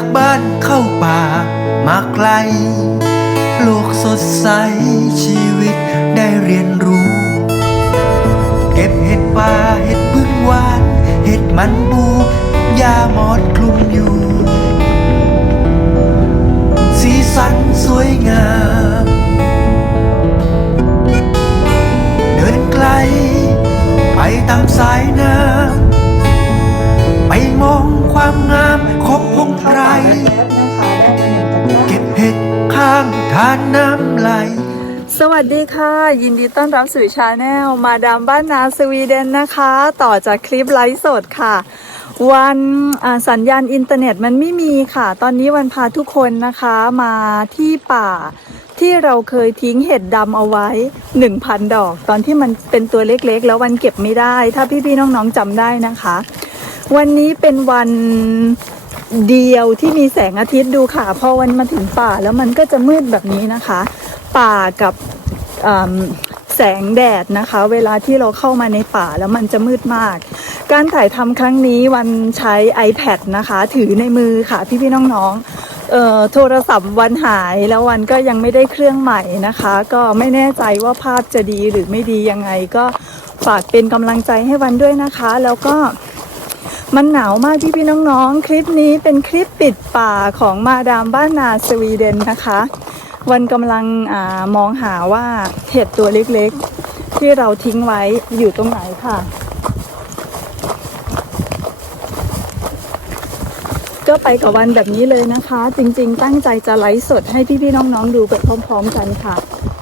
จากบ้านเข้าป่ามาไกล โลกสดใสชีวิตได้เรียนรู้ เก็บเห็ดป่าเห็ดพึ่งหวาน เห็ดมันปูยาหมอดคลุมอยู่ สีสันสวยงาม เดินไกล ไปตามสายน้ำ มองความงามของพงไพรเก็บเห็ดข้างทานน้ำไหล สวัสดีค่ะ ยินดีต้อนรับสู่ชาแนลมาดามบ้านนาสวีเดนนะคะ ต่อจากคลิปไลฟ์สดค่ะ วันสัญญาณอินเทอร์เน็ตมันไม่มีค่ะ ตอนนี้วันพาทุกคนนะคะมาที่ป่าที่เราเคยทิ้งเห็ดดำเอาไว้ 1,000 ดอก ตอนที่มันเป็นตัวเล็กๆ แล้ววันเก็บไม่ได้ ถ้าพี่ๆน้องๆจำได้นะคะ วันนี้เป็นวันเดียวที่มีแสงอาทิตย์ดูค่ะ พอวันมาถึงป่าแล้วมันก็จะมืดแบบนี้นะคะ ป่ากับแสงแดดนะคะ เวลาที่เราเข้ามาในป่าแล้วมันจะมืดมาก การถ่ายทำครั้งนี้วันใช้ iPad นะคะ ถือในมือค่ะพี่ๆน้องๆเอ่อโทรศัพท์วันหายแล้ววันก็ยังไม่ได้เครื่องใหม่นะคะ ก็ไม่แน่ใจว่าภาพจะดีหรือไม่ดียังไง ก็ฝากเป็นกำลังใจให้วันด้วยนะคะ แล้วก็ มันหนาวมากพี่พี่น้องๆ คลิปนี้เป็นคลิปปิดป่าของมาดามบ้านนาสวีเดนนะคะ วันกำลังอมองหาว่าเห็ดตัวเล็กๆ ที่เราทิ้งไว้อยู่ตรงไหนค่ะ ก็ไปกับวันแบบนี้เลยนะคะ จริงๆ ตั้งใจจะไลฟ์สดให้พี่ๆน้องๆ ดูไปพร้อม ๆ กันค่ะ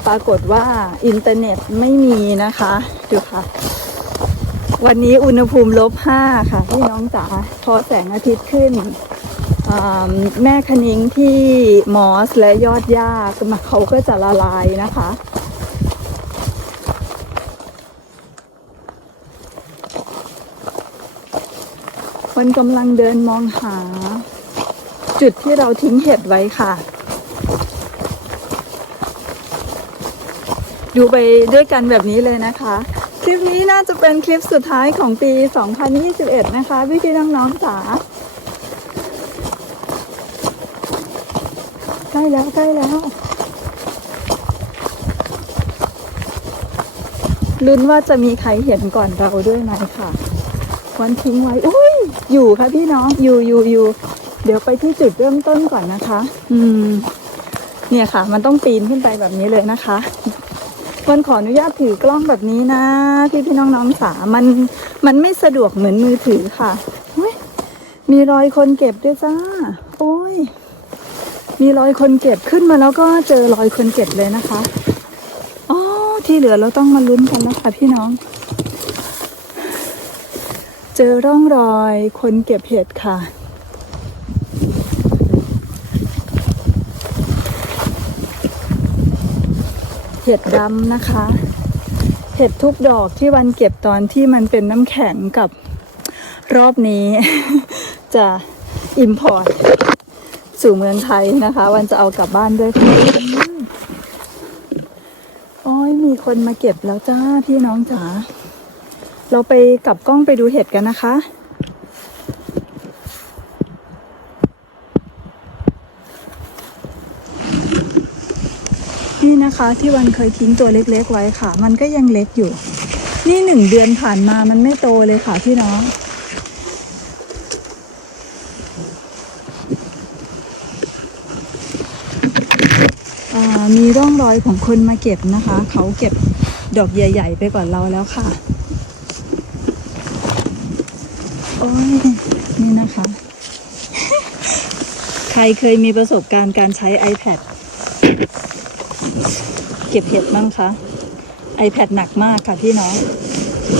ปรากฏว่าอินเทอร์เน็ตไม่มีนะคะ ดูค่ะ วันนี้อุณหภูมิลบห้าค่ะพี่น้องจ๋าพอแสงอาทิตย์ขึ้น แม่คณิ้งที่มอสและยอดหญ้าก็มาเขาก็จะละลายนะคะวันกำลังเดินมองหา จุดที่เราทิ้งเห็ดไว้ค่ะ ดูไปด้วยกันแบบนี้เลยนะคะ ลิปนี้น่าจะเป็นคลิปสุดท้ายของปี 2021 นะคะ พี่พี่น้องๆจ๋าใกล้แล้วใกล้แล้วลุ้นว่าจะมีใครเห็นก่อนเราด้วยไหมค่ะ วันทิ้งไว้อุ้ยอยู่ค่ะพี่น้องอยู่อยู่อยู่เดี๋ยวไปที่จุดเริ่มต้นก่อนนะคะ อืม เนี่ยค่ะ มันต้องปีนขึ้นไปแบบนี้เลยนะคะ วันขออนุญาตถือกล้องแบบนี้นะ พี่พี่น้องน้องสามันมันไม่สะดวกเหมือนมือถือค่ะมีรอยคนเก็บด้วยจ้า โอ้ย มีรอยคนเก็บขึ้นมาแล้วก็เจอรอยคนเก็บเลยนะคะอ๋อที่เหลือเราต้องมาลุ้นกันนะคะพี่น้อง เจอร่องรอยคนเก็บเห็ดค่ะ เห็ดดำนะคะ เห็ดทุกดอกที่วันเก็บตอนที่มันเป็นน้ำแข็งกับรอบนี้ จะอิมพอร์ตสู่เมืองไทยนะคะ วันจะเอากลับบ้านด้วยค่ะโอ้ยมีคนมาเก็บแล้วจ้าพี่น้องจ๋าเราไปกลับกล้องไปดูเห็ดกันนะคะ นี่นะคะที่วันเคยทิ้งตัวเล็กๆไว้ค่ะ มันก็ยังเล็กอยู่ นี่หนึ่งเดือนผ่านมามันไม่โตเลยค่ะพี่น้องอมีร่องรอยของคนมาเก็บนะคะ เขาเก็บดอกใหญ่ ๆ ไปก่อนเราแล้วค่ะ โอ้ย นี่นะคะ ใครเคยมีประสบการณ์การใช้ iPad เก็บเห็ดบ้างคะ iPad หนักมากค่ะพี่น้อง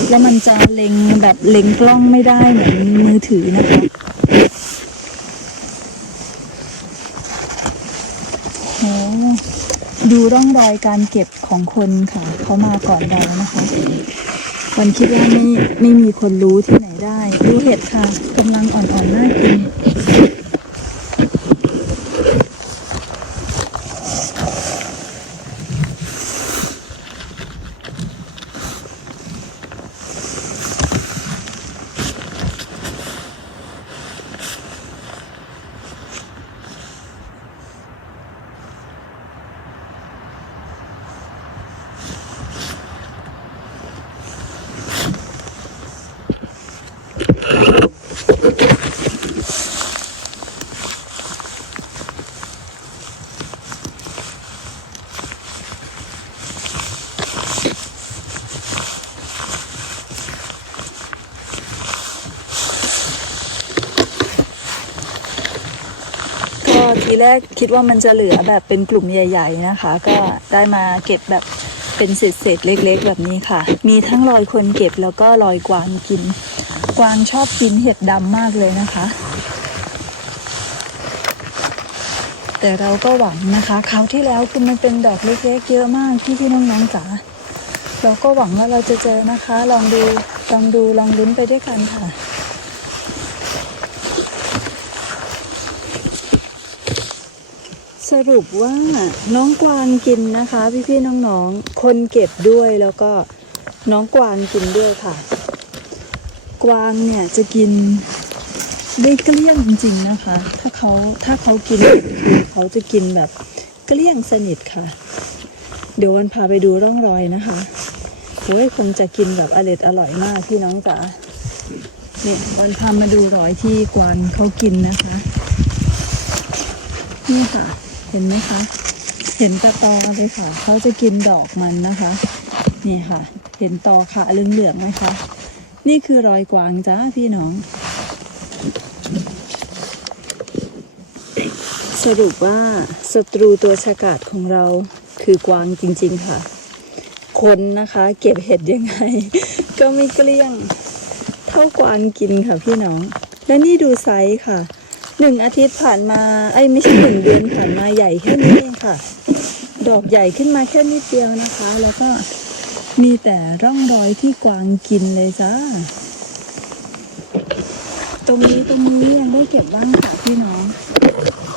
แล้วมันจะเล็งแบบเล็งกล้องไม่ได้เหมือนมือถือนะคะโหดูร่องรอยการเก็บของคนค่ะ เขามาก่อนเรานะคะ วันคิดว่าไม่ไม่มีคนรู้ที่ไหนได้ ดูเห็ดค่ะกำลังอ่อนๆน่ากิน ทีแรกคิดว่ามันจะเหลือแบบเป็นกลุ่มใหญ่ ๆนะคะ ก็ได้มาเก็บแบบเป็นเศษๆเล็ก ๆ แบบนี้ค่ะ มีทั้งรอยคนเก็บแล้วก็รอยกวางกิน กวางชอบกินเห็ดดำมากเลยนะคะ แต่เราก็หวังนะคะคราวที่แล้วคือมันเป็นดอกเล็กๆเยอะมากพี่พี่น้องๆจ๋าเราก็หวังว่าเราจะเจอนะคะ ลองดูลองดูลองลุ้นไปด้วยกันค่ะ สรุปว่าน้องกวางกินนะคะ พี่ๆน้องๆ คนเก็บด้วยแล้วก็น้องกวางกินด้วยค่ะ กวางเนี่ยจะกินได้เกลี้ยงจริง ๆนะคะ ถ้าเขาถ้าเขากินเขาจะกินแบบเกลี้ยงสนิทค่ะ เดี๋ยววันพาไปดูร่องรอยนะคะโอ้ยคงจะกินแบบอร่อยอร่อยมากพี่น้องจ๋าเนี่ยวันพามาดูรอยที่กวางเขากินนะคะ นี่ค่ะ เห็นไหมคะ เห็นกระตอเลยค่ะ เขาจะกินดอกมันนะคะ นี่ค่ะ เห็นตอขาเหลืองๆไหมคะ นี่คือรอยกวางจ้าพี่น้อง สรุปว่าศัตรูตัวฉกาจของเราคือกวางจริงๆค่ะ คนนะคะเก็บเห็ดยังไง ก็ไม่เกลี้ยง เท่ากวางกินค่ะพี่น้อง และนี่ดูไซส์ค่ะ หนึ่งอาทิตย์ผ่านมา ไอ้ไม่ใช่หนึ่งเดือนผ่านมาใหญ่แค่นี้เองค่ะ ดอกใหญ่ขึ้นมาแค่นิดเดียวนะคะ แล้วก็มีแต่ร่องรอยที่กวางกินเลยจ้า ตรงนี้ตรงนี้ยังได้เก็บบ้างค่ะพี่น้อง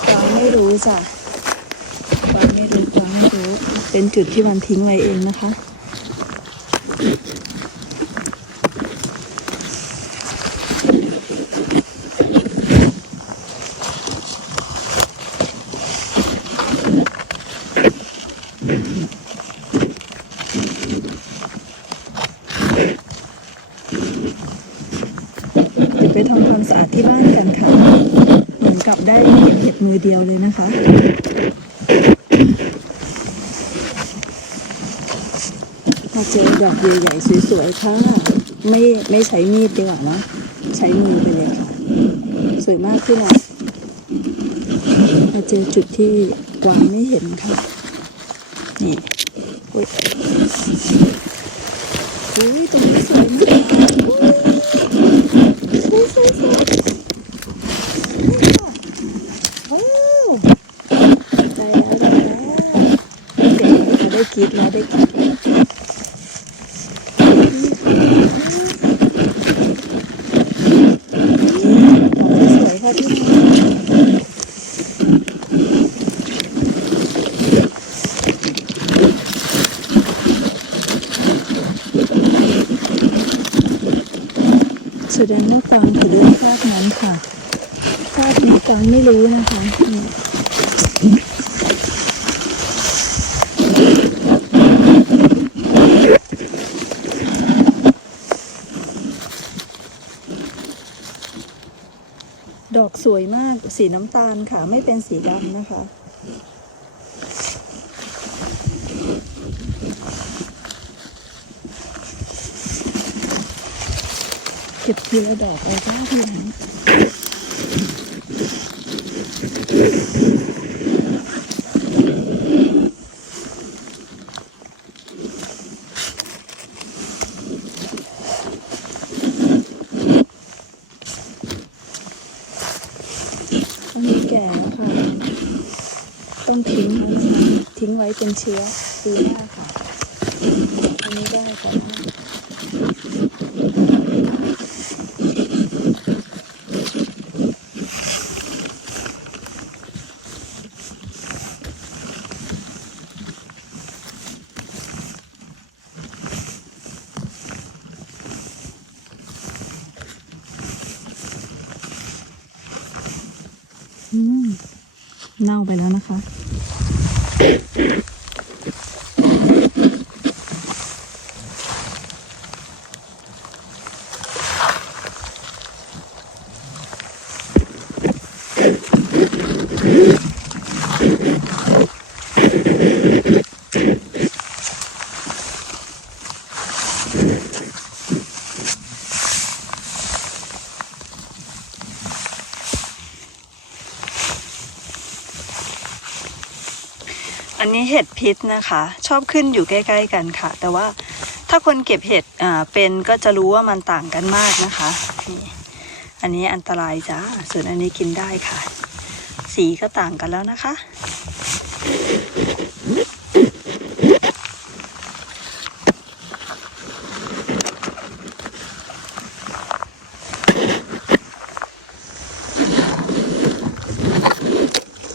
กวางไม่รู้จ้ะกวางไม่รู้กวางไม่รู้ เป็นจุดที่วันทิ้งไว้เองนะคะ เดี๋ยวไปทำ ความสะอาดที่บ้านกันค่ะ เหมือนกับได้เก็บเห็ดมือเดียวเลยนะคะมาเจอดอกใหญ่ๆสวยๆค่ะไม่ไม่ใช้มีดดีกว่านะใช้มือไปเลยค่ะ สวยมากพี่น้องมาเจอจุดที่กวางไม่เห็นค่ะ นี่อุ้ยอุ้ยตรงนี้สวยมากสวยสวยสวยนี่ค่ะว้าวได้แล้วได้แล้วเด็กจะได้กรีดแล้วได้กรีดแล้วนี่ค่ะสวยค่ะพี่แสดงว่ากวางถือเรื่องภาคนั้นค่ะ ภาคนี้กวางไม่รู้นะคะดอกสวยมากสีน้ำตาลค่ะ ไม่เป็นสีดำนะคะ เก็บทีละดอกเอาจ้าพี่หลังอันนี้แก่แล้วค่ะ ต้องทิ้งแล้วนะคะทิ้งไว้ เป็นเชื้อปีหน้ค่ะ อันนี้ได้ก่อนนะอืมเน่าไปแล้วนะคะ นนี้เห็ดพิษนะคะ ชอบขึ้นอยู่ใกล้ๆกันค่ะ แต่ว่าถ้าคนเก็บเห็ดอ่าเป็นก็จะรู้ว่ามันต่างกันมากนะคะนี่อันนี้อันตรายจ้าส่วนอันนี้กินได้ค่ะ สีก็ต่างกันแล้วนะคะ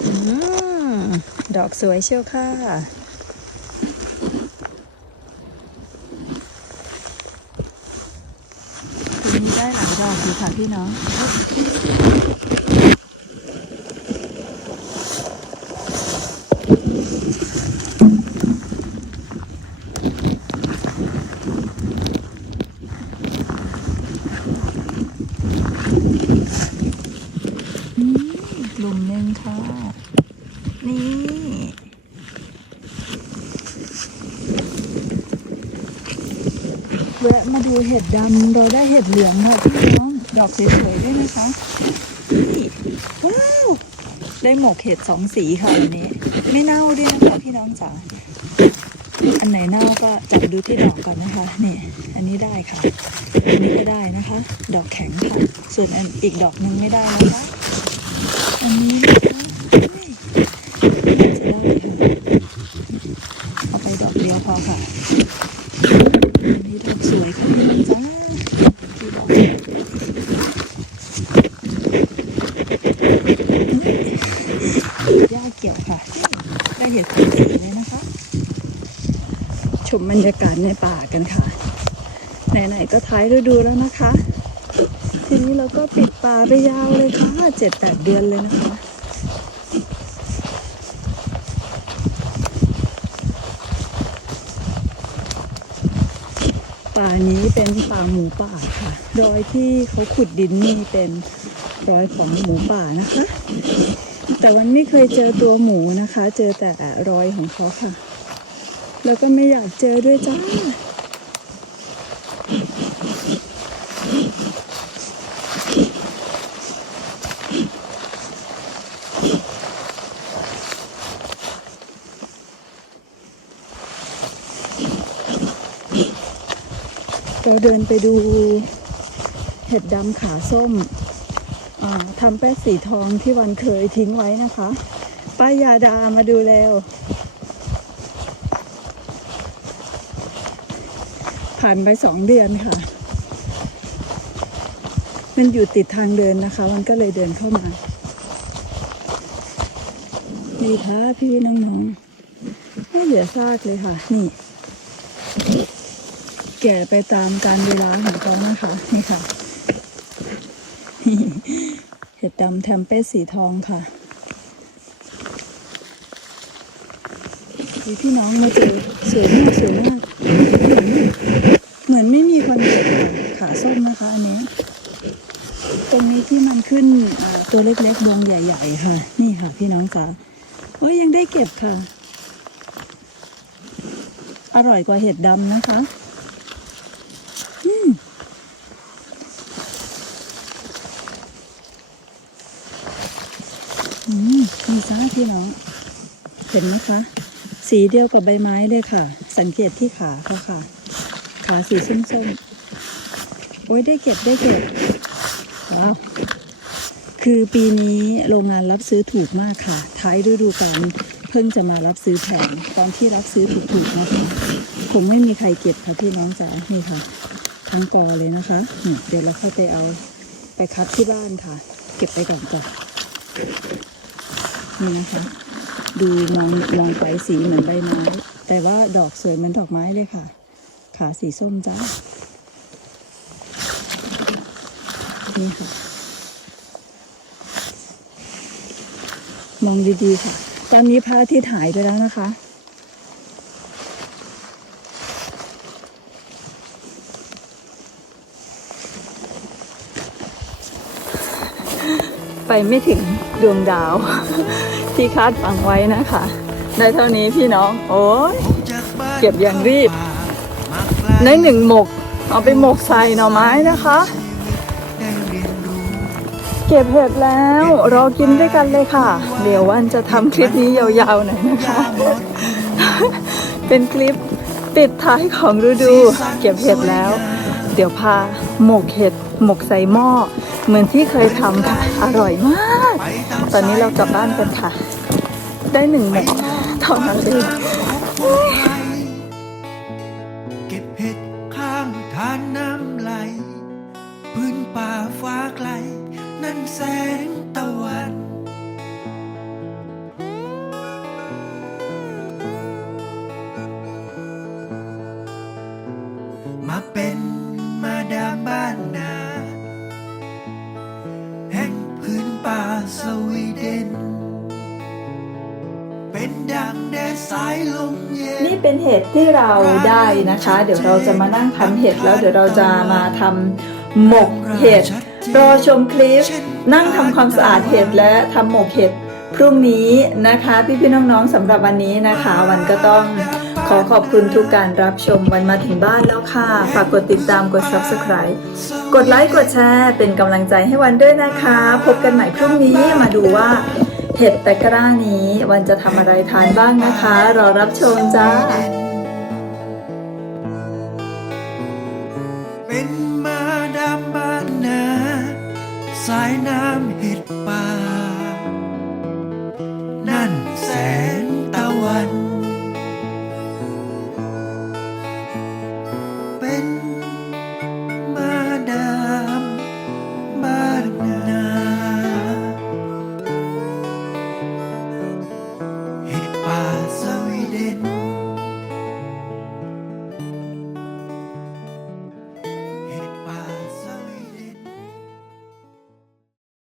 อืม ดอกสวยเชียวค่ะปีได้หลายดอกอยู่ค่ะพี่น้องกลุ่มหนึ่งค่ะ นี่ แวะมาดูเห็ดดำเราได้เห็ดเหลืองค่ะพี่น้อง ดอกสวยๆด้วยนะคะนี่ว้าว ได้หมกเห็ดสองสีค่ะวันนี้ ไม่เน่าด้วยนะคะพี่น้องจ๋า อันไหนเน่าก็จับดูที่ดอกก่อนนะคะนี่อันนี้ได้ค่ะ อันนี้ก็ได้นะคะ ดอกแข็งค่ะ ส่วนอันอีกดอกหนึงไม่ได้นะคะ อันนี้นะคะเฮ้ยจะได้ค่ะ เอาไปดอกเดียวพอค่ะ อันนี้ดอกสวยค่ะพี่น้องจ้ากี่ดอกย่าเกี่ยวค่ะ ได้เห็ดสวยสีเลยนะคะ ชมบรร ยากาศในป่ากันค่ะ ไหนๆก็ท้ายฤดูแล้วนะคะ ทีนี้เราก็ปิดป่าไปยาวเลยค่ะเจ็ดแปดเดือนเลยนะคะป่านี้เป็นป่าหมูป่าค่ะรอยที่เขาขุดดินนี่เป็นรอยของหมูป่านะคะ แต่มันไม่เคยเจอตัวหมูนะคะ เจอแต่รอยของเขาค่ะ แล้วก็ไม่อยากเจอด้วยจ้าเราเดินไปดูเห็ดดำขาส้มทำแป้งสีทองที่วันเคยทิ้งไว้นะคะ ป้ายาดามาดูแล้ว ผ่านไปสองเดือนค่ะ มันอยู่ติดทางเดินนะคะ มันก็เลยเดินเข้ามานี่ค่ะพี่น้องๆไม่เหลือซากเลยค่ะ นี่ แก่ไปตามการเวลาของเขานะคะ นี่ค่ะเห็ดดำแทมเป้สีทองค่ะพี่น้องมาเจอสวยมากสวยมาก มือนไม่มีคนเก็บขาส้มนะคะอันนี้ ตรงนี้ที่มันขึ้นตัวเล็กๆดวงใหญ่ ๆ ค่ะ นี่ค่ะ พี่น้องจ๋าโอ้ยยังได้เก็บค่ะ อร่อยกว่าเห็ดดำนะคะอืมมีซ่าพี่น้อง เห็นไหมคะ สีเดียวกับใบไม้เลยค่ะ สังเกตที่ขาเขาค่ะ ขาสีส้มๆ โอ้ยได้เก็บได้เก็บ ว้าว คือปีนี้โรงงานรับซื้อถูกมากค่ะ ท้ายฤดูกาลเพิ่งจะมารับซื้อแผงตอนที่รับซื้อถูกๆนะคะคงไม่มีใครเก็บค่ะพี่น้องจ๋า นี่ค่ะ ทั้งกอเลยนะคะ เดี๋ยวเราค่อยไปเอาไปคัดที่บ้านค่ะ เก็บไปก่อนก่อนนี่นะคะ ดูมองมองไปสีเหมือนใบไม้ แต่ว่าดอกสวยเหมือนดอกไม้เลยค่ะ ขาสีส้มจ้านี่ค่ะ มองดีๆค่ะ ตอนนี้พระอาทิตย์หายไปแล้วนะคะ ไปไม่ถึงดวงดาว ที่คาดฝังไว้นะคะ ได้เท่านี้พี่น้อง โอ้ยเก็บอย่างรีบ ในหนึ่งหมก เอาไปหมกใส่หน่อไม้นะคะเก็บก็บเห็ดแล้วรอกินด้วยกันเลยค่ะ เดี๋ยววันจะทำคลิปนี้ยาวๆหน่อยนะคะ เป็นคลิปปิดท้ายของฤดู เก็บเห็ดแล้ว เดี๋ยวพาหมกเห็ดหมกใส่หม้อ เหมือนที่เคยทำค่ะ อร่อยมาก ตอนนี้เรากลับบ้านกันค่ะ ได้หนึ่งหมกเท่านั้นเอง เป็นเห็ดที่เราได้นะคะ เดี๋ยวเราจะมานั่งทำเห็ดแล้วเดี๋ยวเราจะมาทำหมกเห็ดรอชมคลิป นั่งทำความสะอาดเห็ดและทำหมกเห็ดพรุ่งนี้นะคะพี่ๆน้องๆสำหรับวันนี้นะคะ วันก็ต้องขอขอบคุณทุกการรับชมวันมาถึงบ้านแล้วค่ะ ฝากกดติดตามกด subscribe กดไลค์กดแชร์เป็นกำลังใจให้วันด้วยนะคะ พบกันใหม่พรุ่งนี้มาดูว่า เห็ดตะกร้านี้วันจะทำอะไรทานบ้างนะคะ รอรับชมจ้า เป็นมาดามบ้านนาสายน้ำเห็ด